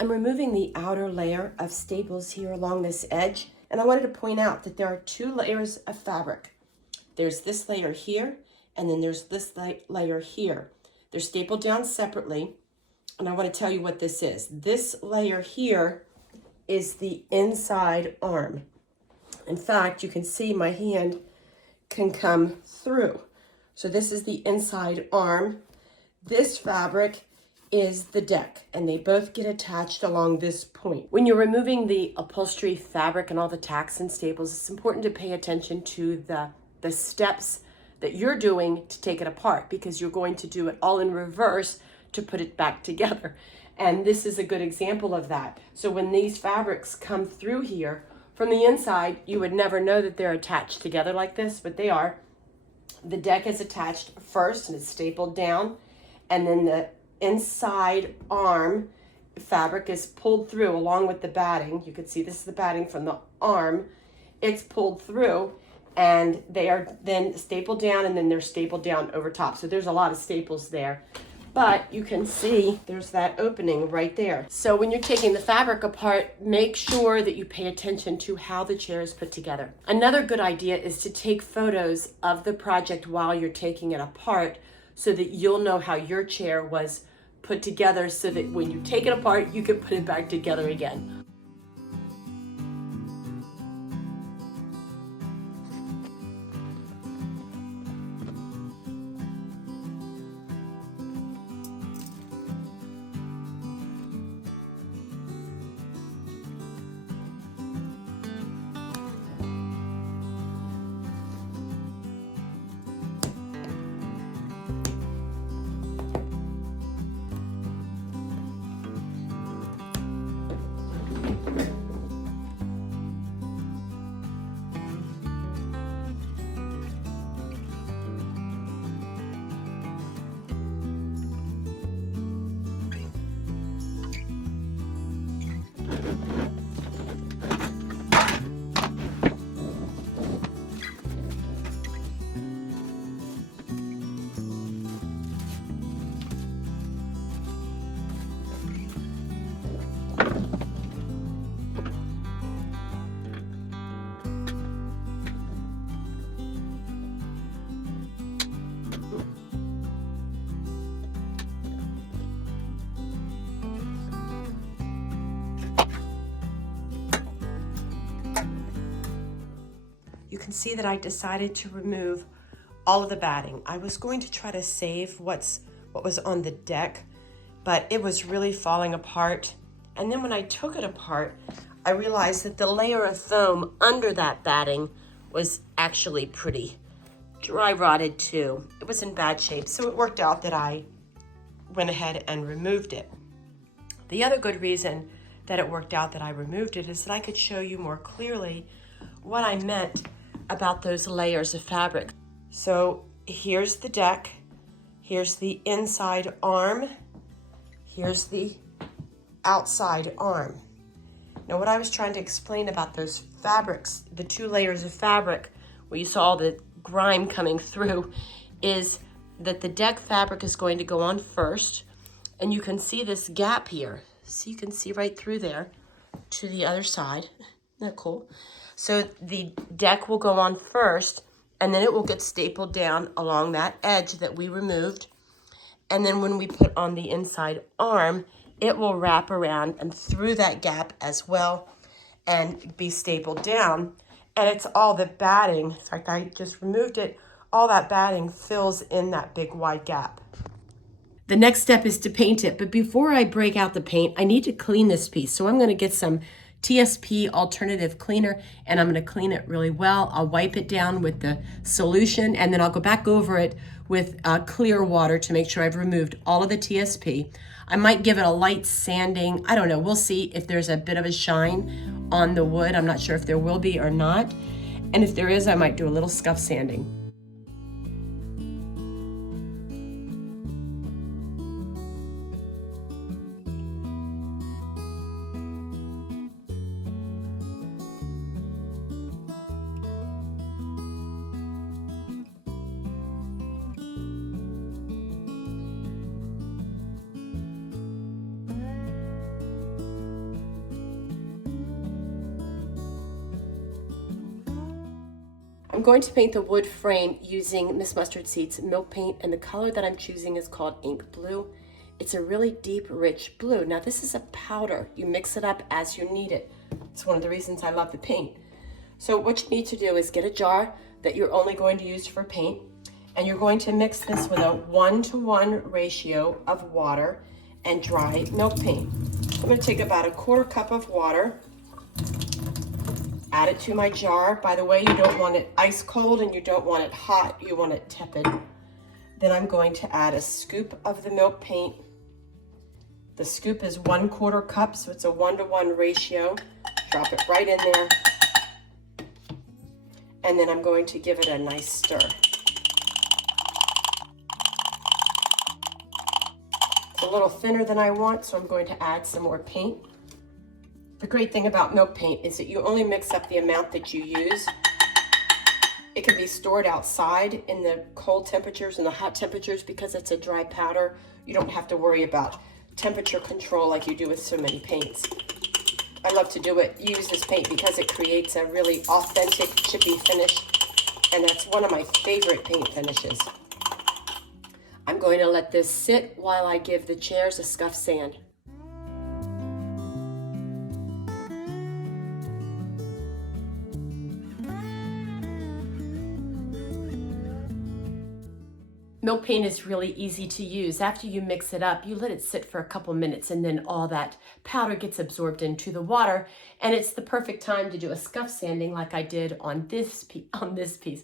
I'm removing the outer layer of staples here along this edge, and I wanted to point out that there are two layers of fabric. There's this layer here, and then there's this layer here. They're stapled down separately, and I want to tell you what this is. This layer here is the inside arm. In fact, you can see my hand can come through. So this is the inside arm. This fabric is the deck, and they both get attached along this point. When you're removing the upholstery fabric and all the tacks and staples, it's important to pay attention to the steps that you're doing to take it apart, because you're going to do it all in reverse to put it back together. And this is a good example of that. So when these fabrics come through here, from the inside, you would never know that they're attached together like this, but they are. The deck is attached first and it's stapled down, and then the inside arm fabric is pulled through along with the batting. You can see this is the batting from the arm. It's pulled through, and they are then stapled down, and then they're stapled down over top. So there's a lot of staples there, but you can see there's that opening right there. So when you're taking the fabric apart, make sure that you pay attention to how the chair is put together. Another good idea is to take photos of the project while you're taking it apart, so that you'll know how your chair was put together, so that when you take it apart, you can put it back together again. You can see that I decided to remove all of the batting. I was going to try to save what was on the deck, but it was really falling apart. And then when I took it apart, I realized that the layer of foam under that batting was actually pretty dry rotted too. It was in bad shape, so it worked out that I went ahead and removed it. The other good reason that it worked out that I removed it is that I could show you more clearly what I meant about those layers of fabric. So here's the deck, here's the inside arm, here's the outside arm. Now what I was trying to explain about those fabrics, the two layers of fabric where you saw all the grime coming through, is that the deck fabric is going to go on first, and you can see this gap here. So you can see right through there to the other side. Isn't that cool? So the deck will go on first, and then it will get stapled down along that edge that we removed. And then when we put on the inside arm, it will wrap around and through that gap as well and be stapled down. And it's all the batting, in fact, I just removed it, all that batting fills in that big wide gap. The next step is to paint it, but before I break out the paint, I need to clean this piece. So I'm gonna get some TSP alternative cleaner, and I'm gonna clean it really well. I'll wipe it down with the solution, and then I'll go back over it with clear water to make sure I've removed all of the TSP. I might give it a light sanding. I don't know, we'll see if there's a bit of a shine on the wood. I'm not sure if there will be or not. And if there is, I might do a little scuff sanding. I'm going to paint the wood frame using Miss Mustard Seeds milk paint, and the color that I'm choosing is called Ink Blue. It's a really deep, rich blue. Now this is a powder. You mix it up as you need it. It's one of the reasons I love the paint. So what you need to do is get a jar that you're only going to use for paint, and you're going to mix this with a 1-to-1 ratio of water and dry milk paint. I'm going to take about a 1/4 cup of water, add it to my jar. By the way, you don't want it ice cold and you don't want it hot, you want it tepid. Then I'm going to add a scoop of the milk paint. The scoop is 1/4 cup, so it's a 1-to-1 ratio. Drop it right in there. And then I'm going to give it a nice stir. It's a little thinner than I want, so I'm going to add some more paint. The great thing about milk paint is that you only mix up the amount that you use. It can be stored outside in the cold temperatures and the hot temperatures. Because it's a dry powder, you don't have to worry about temperature control like you do with so many paints. I love to use this paint because it creates a really authentic chippy finish, and that's one of my favorite paint finishes. I'm going to let this sit while I give the chairs a scuff sand. Milk paint is really easy to use. After you mix it up, you let it sit for a couple minutes, and then all that powder gets absorbed into the water, and it's the perfect time to do a scuff sanding like I did on this piece.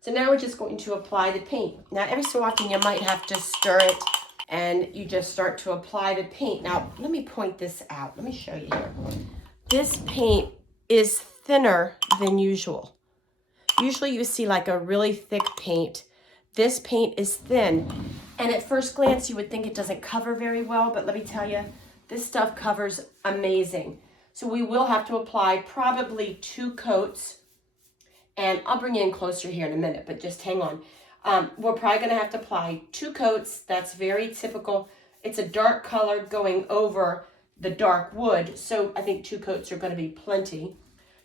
So now we're just going to apply the paint. Now every so often you might have to stir it, and you just start to apply the paint. Now let me point this out. Let me show you here. This paint is thinner than usual. Usually you see like a really thick paint. This paint is thin, and at first glance you would think it doesn't cover very well, but let me tell you, this stuff covers amazing. So we will have to apply probably 2 coats, and I'll bring you in closer here in a minute, but just hang on. We're probably gonna have to apply 2 coats. That's very typical. It's a dark color going over the dark wood, so I think 2 coats are gonna be plenty.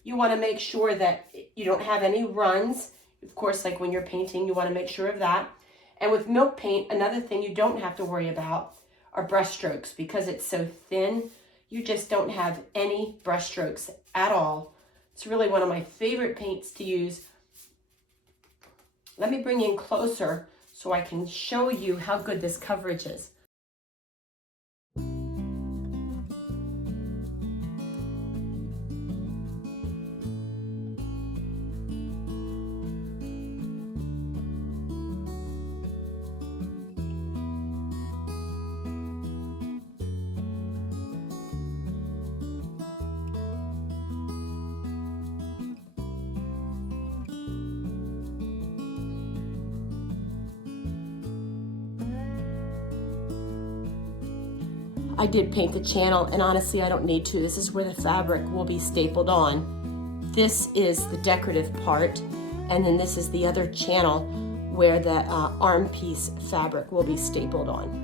You wanna make sure that you don't have any runs. Of course, like when you're painting, you want to make sure of that. And with milk paint, another thing you don't have to worry about are brush strokes. Because it's so thin, you just don't have any brush strokes at all. It's really one of my favorite paints to use. Let me bring you in closer so I can show you how good this coverage is. I did paint the channel, and honestly I don't need to. This is where the fabric will be stapled on. This is the decorative part, and then this is the other channel where the arm piece fabric will be stapled on.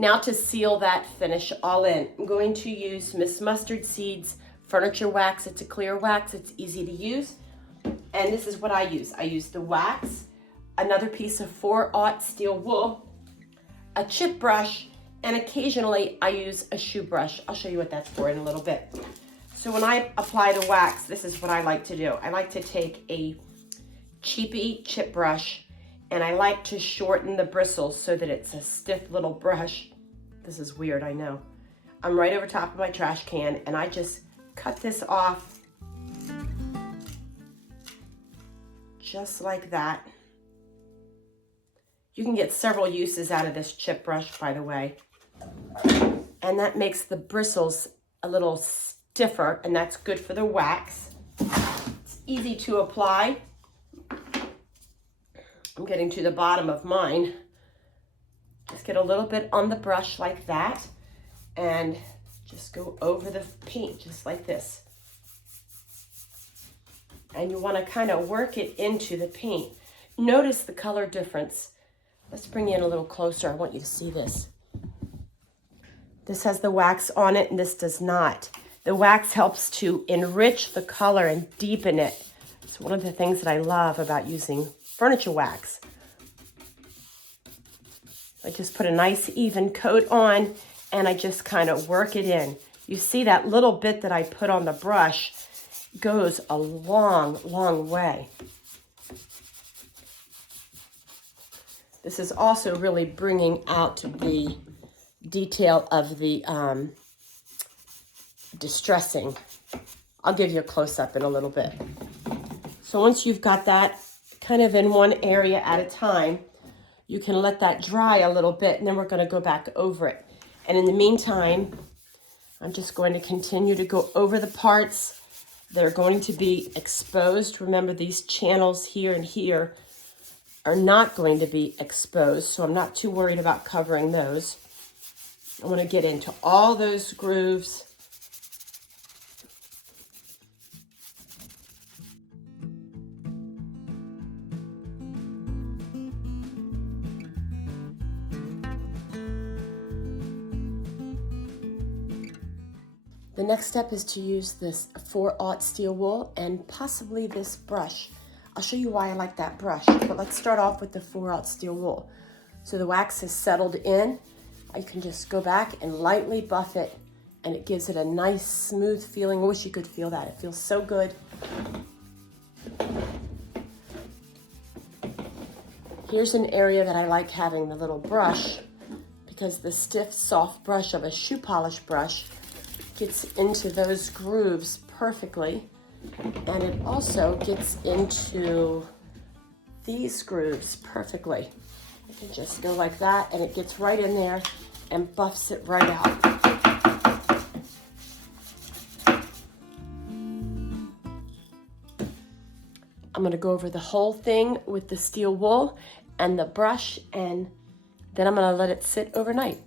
Now to seal that finish all in, I'm going to use Miss Mustard Seeds Furniture Wax. It's a clear wax, it's easy to use. And this is what I use. I use the wax, another piece of 4/0 steel wool, a chip brush, and occasionally I use a shoe brush. I'll show you what that's for in a little bit. So when I apply the wax, this is what I like to do. I like to take a cheapy chip brush and I like to shorten the bristles so that it's a stiff little brush. This is weird, I know. I'm right over top of my trash can and I just cut this off just like that. You can get several uses out of this chip brush, by the way. And that makes the bristles a little stiffer, and that's good for the wax. It's easy to apply. I'm getting to the bottom of mine. Just get a little bit on the brush like that, and just go over the paint just like this. And you want to kind of work it into the paint. Notice the color difference. Let's bring you in a little closer. I want you to see this. This has the wax on it and this does not. The wax helps to enrich the color and deepen it. It's one of the things that I love about using furniture wax. I just put a nice even coat on and I just kind of work it in. You see that little bit that I put on the brush goes a long, long way. This is also really bringing out the detail of the distressing. I'll give you a close-up in a little bit. So once you've got that kind of in one area at a time, you can let that dry a little bit and then we're going to go back over it. And in the meantime, I'm just going to continue to go over the parts that are going to be exposed. Remember, these channels here and here are not going to be exposed, so I'm not too worried about covering those. I want to get into all those grooves. The next step is to use this 4/0 steel wool and possibly this brush. I'll show you why I like that brush, but let's start off with the 4/0 steel wool. So the wax is settled in. I can just go back and lightly buff it and it gives it a nice smooth feeling. I wish you could feel that. It feels so good. Here's an area that I like having the little brush because the stiff, soft brush of a shoe polish brush gets into those grooves perfectly. And it also gets into these grooves perfectly. You can just go like that and it gets right in there and buffs it right out. I'm going to go over the whole thing with the steel wool and the brush, and then I'm going to let it sit overnight.